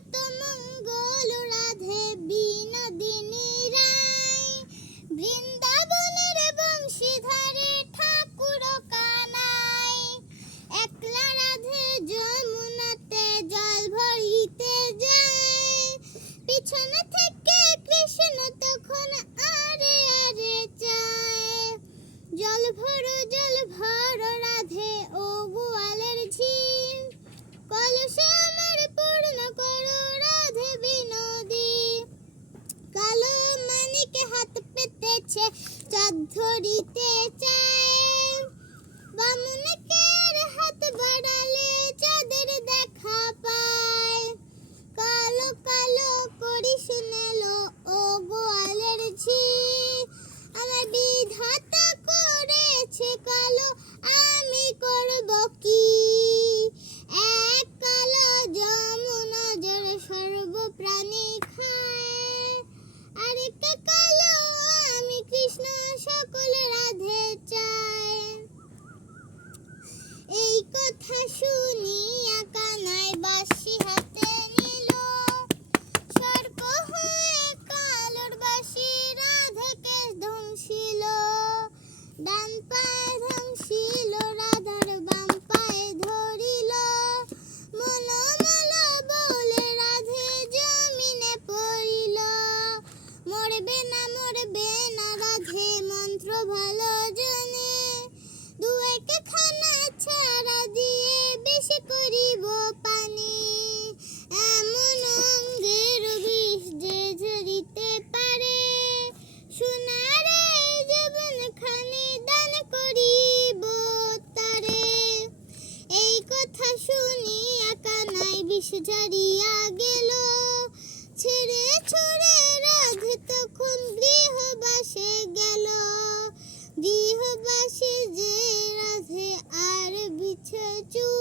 todo. থরিতে দেশ জারিয়া গেল। ছেড়ে ছড়ে রাধে তখন গৃহবাসে গেল। গৃহবাসে যে রাধে আর বিছে চু